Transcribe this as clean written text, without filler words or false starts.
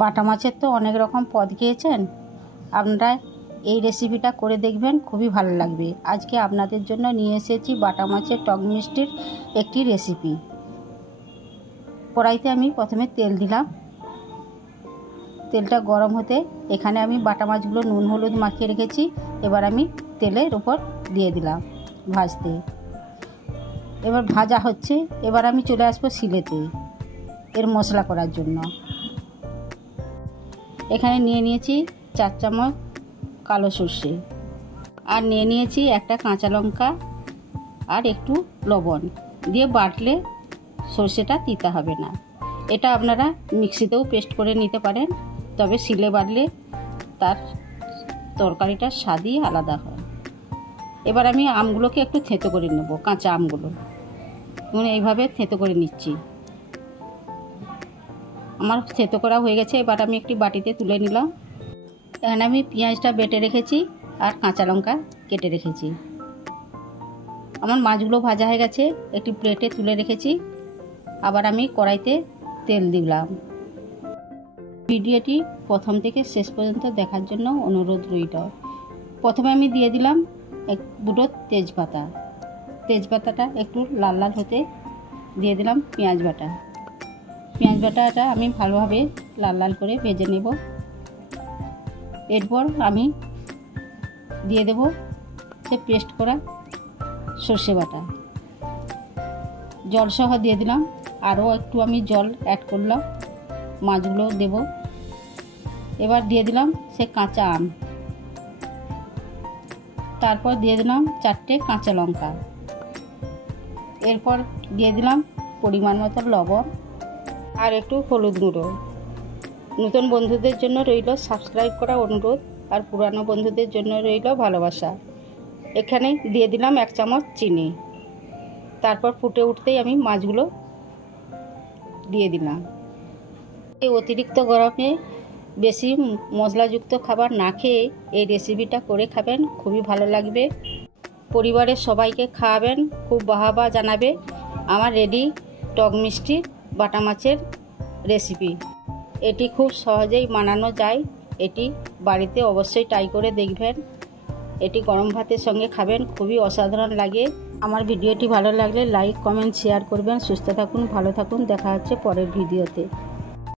বাটা মাছের তো অনেক রকম পদ খেয়েছেন, আপনারা এই রেসিপিটা করে দেখবেন, খুবই ভালো লাগবে। আজকে আপনাদের জন্য নিয়ে এসেছি বাটা মাছের টক মিষ্টির একটি রেসিপি। কড়াইতে আমি প্রথমে তেল দিলাম। তেলটা গরম হতে এখানে আমি বাটা মাছগুলো নুন হলুদ মাখিয়ে রেখেছি, এবার আমি তেলের উপর দিয়ে দিলাম ভাজতে। এবার ভাজা হচ্ছে, এবার আমি চলে আসবো শিলেতে এর মশলা করার জন্য। এখানে নিয়ে নিয়েছি 4 চামচ কালো সর্ষে, আর নিয়ে নিয়েছি একটা কাঁচা লঙ্কা আর একটু লবণ দিয়ে বাটলে সর্ষেটা তিতা হবে না। এটা আপনারা মিক্সিতেও পেস্ট করে নিতে পারেন, তবে শিলে বাটলে তার তরকারিটার স্বাদই আলাদা হয়। এবার আমি আমগুলোকে একটু থেঁতো করে নেব, কাঁচা আমগুলো এইভাবে থেঁতো করে নিচ্ছি। আমার থেঁতো করা হয়ে গেছে, এবার আমি একটি বাটিতে তুলে নিলাম। এখানে আমি পেঁয়াজটা বেটে রেখেছি আর কাঁচা লঙ্কা কেটে রেখেছি। আমার মাছগুলো ভাজা হয়ে গেছে, একটি প্লেটে তুলে রেখেছি। আবার আমি কড়াইতে তেল দিলাম। ভিডিওটি প্রথম থেকে শেষ পর্যন্ত দেখার জন্য অনুরোধ রইল। প্রথমে আমি দিয়ে দিলাম দুটো তেজপাতা। তেজপাতাটা একটু লাল লাল হতে দিয়ে দিলাম পেঁয়াজ বাটা। পেঁয়াজ বাটাটা আমি ভালোভাবে লাল লাল করে ভেজে নেব। এরপর আমি দিয়ে দেব সে পেস্ট করা সর্ষে বাটা। জলসহ দিয়ে দিলাম, আরও একটু আমি জল অ্যাড করলাম, মাছগুলো দেব। এবার দিয়ে দিলাম সে কাঁচা আম, তারপর দিয়ে দিলাম 4টে কাঁচা লঙ্কা। এরপর দিয়ে দিলাম পরিমাণ মতো লবণ আর একটু হলুদ গুঁড়ো। নতুন বন্ধুদের জন্য রইল সাবস্ক্রাইব করা অনুরোধ, আর পুরানো বন্ধুদের জন্য রইল ভালোবাসা। এখানে দিয়ে দিলাম 1 চামচ চিনি। তারপর ফুটে উঠতেই আমি মাছগুলো দিয়ে দিলাম। এই অতিরিক্ত গরমে বেশি মশলাযুক্ত খাবার না খেয়ে এই রেসিপিটা করে খাবেন, খুবই ভালো লাগবে। পরিবারের সবাইকে খাওয়াবেন, খুব বাহবা জানাবে। আমার রেডি টক মিষ্টি বাটা মাছের রেসিপি। এটি খুব সহজেই বানানো যায়। এটি বাড়িতে অবশ্যই ট্রাই করে দেখবেন। এটি গরম ভাতের সঙ্গে খাবেন, খুবই অসাধারণ লাগে। আমার ভিডিওটি ভালো লাগলে লাইক কমেন্ট শেয়ার করবেন। সুস্থ থাকুন, ভালো থাকুন, দেখা হচ্ছে পরের ভিডিওতে।